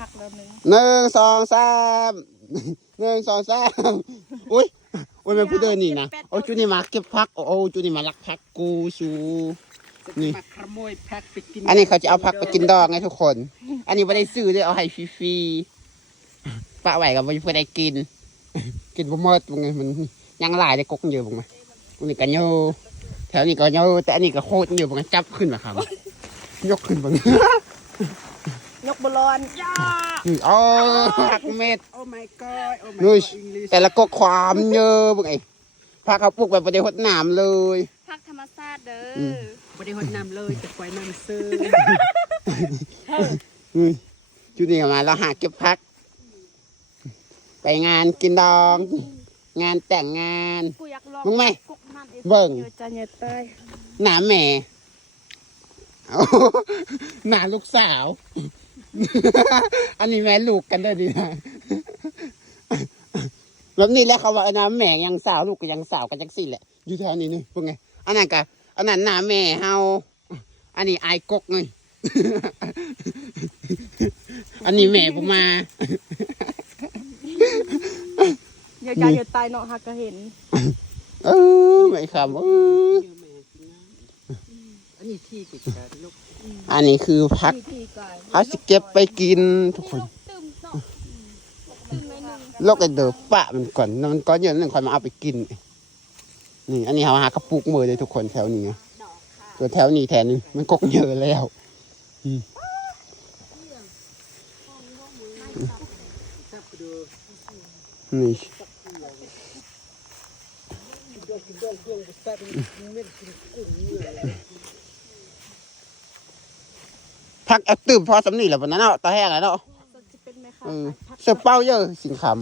พักแล้วหนึ่ง 1 2 3 อุ้ยเป็นผู้เดินนี่นะโอ้จุนี่มาเก็บพักโอ้จุนี่มาลักพักกูชูนี่อันนี้เขาจะเอาพักไปกินดอกไงทุกคน อันนี้ไม่ได้ซื้อเลยเอาให้ฟรีๆปะไหวกับไม่ได้กินบ่หมดไงมันยังหลายได้กกเยอะบ้างไหมอันนี้ก็เยอะแถวนี้ก็เยอะแต่อันนี้ก็โคตรเยอะบ้างจับขึ้นมาครับยกขึ้นบ้างยกบอลอนย่าโอ้พักเม็ดโอ้ my god โอ้ my นู่น god แต่ละก็ความเยอะบ้างไงพักเขาปลูกแบบประเดี๋ยวหดน้ำเลยพักธรรมชาติเด้อประเดี๋ยวหดน้ำเลยจะปล่อยน้ำซื้อจุดนี้มาเราหาเก็บพักไปงานกินดองงานแต่งงานมึงไหมเบิ่งหนาแม่หนาลูกสาวอันนี้แม่ลูกกันได้ดีนะแบบนี้แล้วเขาว่าน้ำแม่ยังสาวลูกก็ยังสาวกันจังสิแหละอยู่แถวนี้นี่พวกไงอันนั้นกะอันนั้นหนาแม่เฮาอันนี้ไอ้กกไงอันนี้แม่ผมมาอย่าอย่าตายเนาะฮักก็เห็นไม่คำอันนี้ที่กิจการลูกอันนี้คือพักเขาสิเก็บไปกินทุกคนโลกไอเดือปะมันก่อนมันก้อนเยอะนั่นคอยมาเอาไปกินนี่อันนี้เขาหากระปุกมือเลยทุกคนแถวนี้ตัวแถวนี้แถวนึงมันกกเยอะแล้วนี่พักแอคตื่นพอสำนีแล้ววันนั้นเนาะตาแห้งแล้วเนาะเสือเป้าเยอะสิงคำ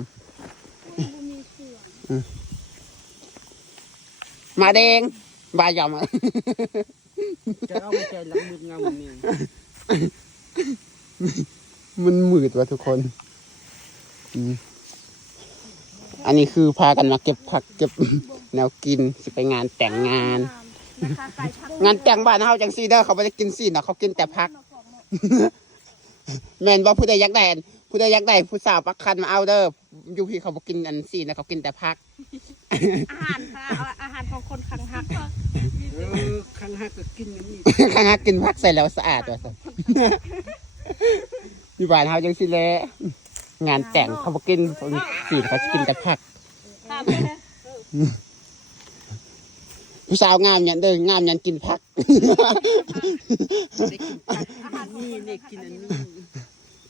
มาแดงบายอมจะเอาใจหลังมืดเงามันนี่มันมืดว่ะทุกคนอันนี้คือพากันมาเก็บผักเก็บแนวกินสิไปงานแต่งงานงานแต่งบ้านเฮาจังซีเด้อเขาไม่ได้กินซีนะเขากินแต่ผักแม่นว่าผู้ใดอยากได้ผู้สาวปักคันมาเอาเด้ออยู่พี่เขาบอกกินอันซีนะเขากินแต่ผักอาหารของคนคังฮักคังฮักก็กินนี่คังฮักกินผักใส่แล้วสะอาดว่ะอยู่บ้านเฮาจังซีแลงานแต่งเขาบอกกินซีเขากินแต่ผักผู้สาวงามยันเด้องามยันกินผัก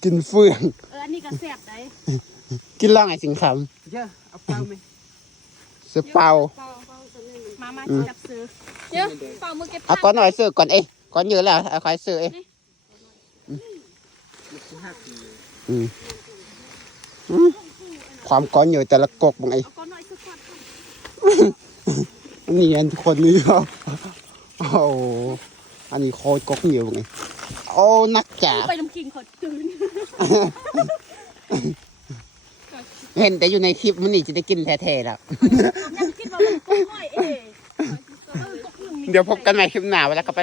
กินเฟืองอันนี้ก็แซ่บได้กินล่องไอ้สิงคำเยอะเอาเปล่าไหมเสือเป่ามาจับซื้อเยอะเปล่ามือเก็บเอาก้อนหน่อยซื้อก่อนก้อนเยอะแล้วเอาใครซื้อความก้อนเยอะแต่ละกกบางไอ้นี่อันคนนี้ก็โอ้อันนี้โคตรกกเหนียวไงโอ้นักจ่าไปน้ำกินขอตื่นเห็นแต่อยู่ในคลิปมันนี่จะได้กินแท้ๆแล้วเดี๋ยวพบกันใหม่คลิปหน้าเวลาก็ไป